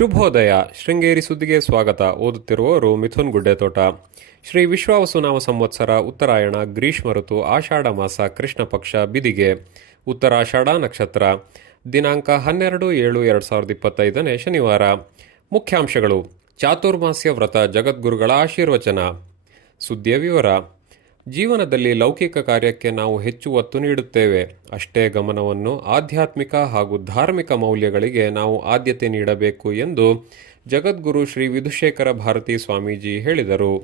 ಶುಭೋದಯ. ಶೃಂಗೇರಿ ಸುದ್ದಿಗೆ ಸ್ವಾಗತ. ಓದುತ್ತಿರುವವರು ಮಿಥುನ್ ಗುಡ್ಡೆತೋಟ. ಶ್ರೀ ವಿಶ್ವಾವಸುನಾಮ ಸಂವತ್ಸರ ಉತ್ತರಾಯಣ ಗ್ರೀಷ್ಮ ಋತು ಆಷಾಢ ಮಾಸ ಕೃಷ್ಣ ಪಕ್ಷ ಬಿದಿಗೆ ಉತ್ತರಾಷಾಢ ನಕ್ಷತ್ರ ದಿನಾಂಕ 12/7/2025 ಶನಿವಾರ. ಮುಖ್ಯಾಂಶಗಳು: ಚಾತುರ್ಮಾಸ್ಯ ವ್ರತ ಜಗದ್ಗುರುಗಳ ಆಶೀರ್ವಚನ. ಸುದ್ದಿಯ ವಿವರ. ಜೀವನದಲ್ಲಿ ಲೌಕಿಕ ಕಾರ್ಯಕ್ಕೆ ನಾವು ಹೆಚ್ಚು ಒತ್ತು ನೀಡುತ್ತೇವೆ. ಅಷ್ಟೇ ಗಮನವನ್ನು ಆಧ್ಯಾತ್ಮಿಕ ಹಾಗೂ ಧಾರ್ಮಿಕ ಮೌಲ್ಯಗಳಿಗೆ ನಾವು ಆದ್ಯತೆ ನೀಡಬೇಕು ಎಂದು ಜಗದ್ಗುರು ಶ್ರೀ ವಿಧುಶೇಖರ ಭಾರತೀ ಸ್ವಾಮೀಜಿ ಹೇಳಿದರು.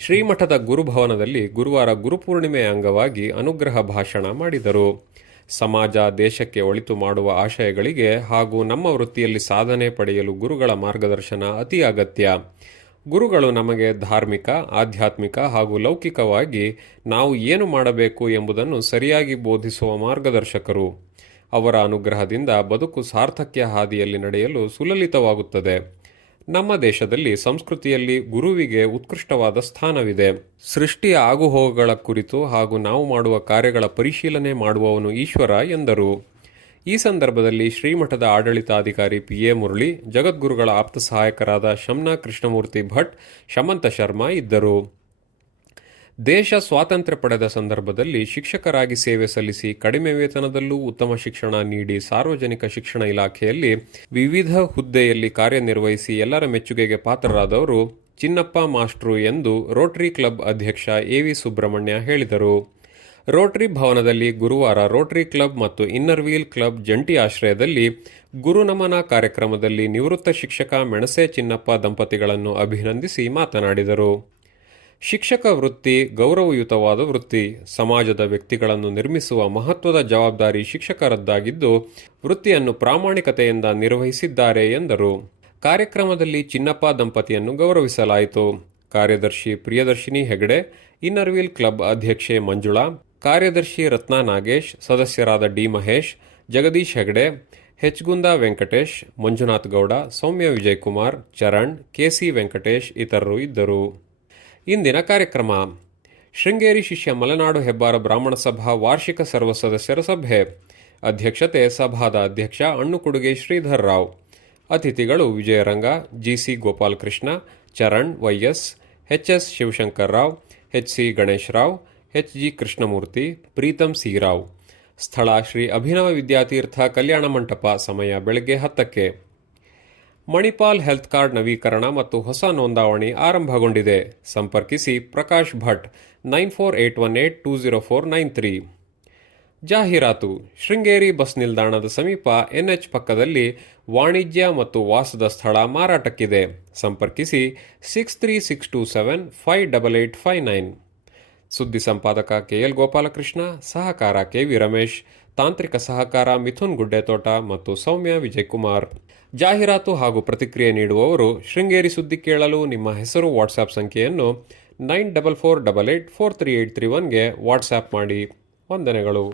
ಶ್ರೀಮಠದ ಗುರುಭವನದಲ್ಲಿ ಗುರುವಾರ ಗುರುಪೂರ್ಣಿಮೆಯ ಅಂಗವಾಗಿ ಅನುಗ್ರಹ ಭಾಷಣ ಮಾಡಿದರು. ಸಮಾಜ ದೇಶಕ್ಕೆ ಒಳಿತು ಮಾಡುವ ಆಶಯಗಳಿಗೆ ಹಾಗೂ ನಮ್ಮ ವೃತ್ತಿಯಲ್ಲಿ ಸಾಧನೆ ಪಡೆಯಲು ಗುರುಗಳ ಮಾರ್ಗದರ್ಶನ ಅತಿ ಅಗತ್ಯ. ಗುರುಗಳು ನಮಗೆ ಧಾರ್ಮಿಕ, ಆಧ್ಯಾತ್ಮಿಕ ಹಾಗೂ ಲೌಕಿಕವಾಗಿ ನಾವು ಏನು ಮಾಡಬೇಕು ಎಂಬುದನ್ನು ಸರಿಯಾಗಿ ಬೋಧಿಸುವ ಮಾರ್ಗದರ್ಶಕರು. ಅವರ ಅನುಗ್ರಹದಿಂದ ಬದುಕು ಸಾರ್ಥಕ್ಯ ಹಾದಿಯಲ್ಲಿ ನಡೆಯಲು ಸುಲಲಿತವಾಗುತ್ತದೆ. ನಮ್ಮ ದೇಶದಲ್ಲಿ ಸಂಸ್ಕೃತಿಯಲ್ಲಿ ಗುರುವಿಗೆ ಉತ್ಕೃಷ್ಟವಾದ ಸ್ಥಾನವಿದೆ. ಸೃಷ್ಟಿಯ ಆಗುಹೋಗುಗಳ ಕುರಿತು ಹಾಗೂ ನಾವು ಮಾಡುವ ಕಾರ್ಯಗಳ ಪರಿಶೀಲನೆ ಮಾಡುವವನು ಈಶ್ವರ ಎಂದರು. ಈ ಸಂದರ್ಭದಲ್ಲಿ ಶ್ರೀಮಠದ ಆಡಳಿತಾಧಿಕಾರಿ ಪಿ.ಎ. ಮುರಳಿ, ಜಗದ್ಗುರುಗಳ ಆಪ್ತ ಸಹಾಯಕರಾದ ಶಮ್ನಾ ಕೃಷ್ಣಮೂರ್ತಿ ಭಟ್, ಶಮಂತ ಶರ್ಮಾ ಇದ್ದರು. ದೇಶ ಸ್ವಾತಂತ್ರ್ಯ ಪಡೆದ ಸಂದರ್ಭದಲ್ಲಿ ಶಿಕ್ಷಕರಾಗಿ ಸೇವೆ ಸಲ್ಲಿಸಿ ಕಡಿಮೆ ವೇತನದಲ್ಲೂ ಉತ್ತಮ ಶಿಕ್ಷಣ ನೀಡಿ ಸಾರ್ವಜನಿಕ ಶಿಕ್ಷಣ ಇಲಾಖೆಯಲ್ಲಿ ವಿವಿಧ ಹುದ್ದೆಯಲ್ಲಿ ಕಾರ್ಯನಿರ್ವಹಿಸಿ ಎಲ್ಲರ ಮೆಚ್ಚುಗೆಗೆ ಪಾತ್ರರಾದವರು ಚಿನ್ನಪ್ಪ ಮಾಸ್ಟ್ರು ಎಂದು ರೋಟರಿ ಕ್ಲಬ್ ಅಧ್ಯಕ್ಷ ಎ.ವಿ. ಸುಬ್ರಹ್ಮಣ್ಯ ಹೇಳಿದರು. ರೋಟರಿ ಭವನದಲ್ಲಿ ಗುರುವಾರ ರೋಟರಿ ಕ್ಲಬ್ ಮತ್ತು ಇನ್ನರ್ವೀಲ್ ಕ್ಲಬ್ ಜಂಟಿ ಆಶ್ರಯದಲ್ಲಿ ಗುರುನಮನ ಕಾರ್ಯಕ್ರಮದಲ್ಲಿ ನಿವೃತ್ತ ಶಿಕ್ಷಕ ಮೆಣಸೆ ಚಿನ್ನಪ್ಪ ದಂಪತಿಗಳನ್ನು ಅಭಿನಂದಿಸಿ ಮಾತನಾಡಿದರು. ಶಿಕ್ಷಕ ವೃತ್ತಿ ಗೌರವಯುತವಾದ ವೃತ್ತಿ. ಸಮಾಜದ ವ್ಯಕ್ತಿಗಳನ್ನು ನಿರ್ಮಿಸುವ ಮಹತ್ವದ ಜವಾಬ್ದಾರಿ ಶಿಕ್ಷಕರದ್ದಾಗಿದ್ದು, ವೃತ್ತಿಯನ್ನು ಪ್ರಾಮಾಣಿಕತೆಯಿಂದ ನಿರ್ವಹಿಸಿದ್ದಾರೆ ಎಂದರು. ಕಾರ್ಯಕ್ರಮದಲ್ಲಿ ಚಿನ್ನಪ್ಪ ದಂಪತಿಯನ್ನು ಗೌರವಿಸಲಾಯಿತು. ಕಾರ್ಯದರ್ಶಿ ಪ್ರಿಯದರ್ಶಿನಿ ಹೆಗಡೆ, ಇನ್ನರ್ವೀಲ್ ಕ್ಲಬ್ ಅಧ್ಯಕ್ಷೆ ಮಂಜುಳಾ, ಕಾರ್ಯದರ್ಶಿ ರತ್ನಾ ನಾಗೇಶ್, ಸದಸ್ಯರಾದ ಡಿ ಮಹೇಶ್, ಜಗದೀಶ್ ಹೆಗಡೆ, ಹೆಚ್ಗುಂದ ವೆಂಕಟೇಶ್, ಮಂಜುನಾಥ್ ಗೌಡ, ಸೌಮ್ಯ ವಿಜಯಕುಮಾರ್, ಚರಣ್, ಕೆಸಿ ವೆಂಕಟೇಶ್ ಇತರರು ಇದ್ದರು. ಇಂದಿನ ಕಾರ್ಯಕ್ರಮ: ಶೃಂಗೇರಿ ಶಿಷ್ಯ ಮಲೆನಾಡು ಹೆಬ್ಬಾರ ಬ್ರಾಹ್ಮಣ ಸಭಾ ವಾರ್ಷಿಕ ಸರ್ವ ಸದಸ್ಯರ ಸಭೆ. ಅಧ್ಯಕ್ಷತೆ ಸಭಾದ ಅಧ್ಯಕ್ಷ ಅಣ್ಣುಕುಡುಗೆ ಶ್ರೀಧರ್ ರಾವ್. ಅತಿಥಿಗಳು Vijayaranga, GC Gopalakrishna, Charan YS, HS Shivashankar Rao, HC Ganesh Rao, HG Krishnamurthy, Preetham C Rao. ಸ್ಥಳ ಶ್ರೀ ಅಭಿನವ ವಿದ್ಯಾತೀರ್ಥ ಕಲ್ಯಾಣ ಮಂಟಪ. ಸಮಯ ಬೆಳಗ್ಗೆ 10ಕ್ಕೆ. ಮಣಿಪಾಲ್ ಹೆಲ್ತ್ ಕಾರ್ಡ್ ನವೀಕರಣ ಮತ್ತು ಹೊಸ ನೋಂದಾವಣಿ ಆರಂಭಗೊಂಡಿದೆ. ಸಂಪರ್ಕಿಸಿ ಪ್ರಕಾಶ್ ಭಟ್ 9481820493. ಜಾಹೀರಾತು: ಶೃಂಗೇರಿ ಬಸ್ ನಿಲ್ದಾಣದ ಸಮೀಪ ಎನ್ಎಚ್ ಪಕ್ಕದಲ್ಲಿ ವಾಣಿಜ್ಯ ಮತ್ತು ವಾಸದ ಸ್ಥಳ ಮಾರಾಟಕ್ಕಿದೆ. ಸಂಪರ್ಕಿಸಿ 6362758859. ಸುದ್ದಿ ಸಂಪಾದಕ ಕೆಎಲ್ ಗೋಪಾಲಕೃಷ್ಣ, ಸಹಕಾರ ಕೆವಿ ರಮೇಶ್, ತಾಂತ್ರಿಕ ಸಹಕಾರ ಮಿಥುನ್ ಗುಡ್ಡೆತೋಟ ಮತ್ತು ಸೌಮ್ಯ ವಿಜಯಕುಮಾರ್. ಜಾಹೀರಾತು ಹಾಗೂ ಪ್ರತಿಕ್ರಿಯೆ ನೀಡುವವರು ಶೃಂಗೇರಿ ಸುದ್ದಿ ಕೇಳಲು ನಿಮ್ಮ ಹೆಸರು ವಾಟ್ಸ್ಆ್ಯಪ್ ಸಂಖ್ಯೆಯನ್ನು 9448843831ಗೆ ವಾಟ್ಸ್ಆ್ಯಪ್ ಮಾಡಿ. ವಂದನೆಗಳು.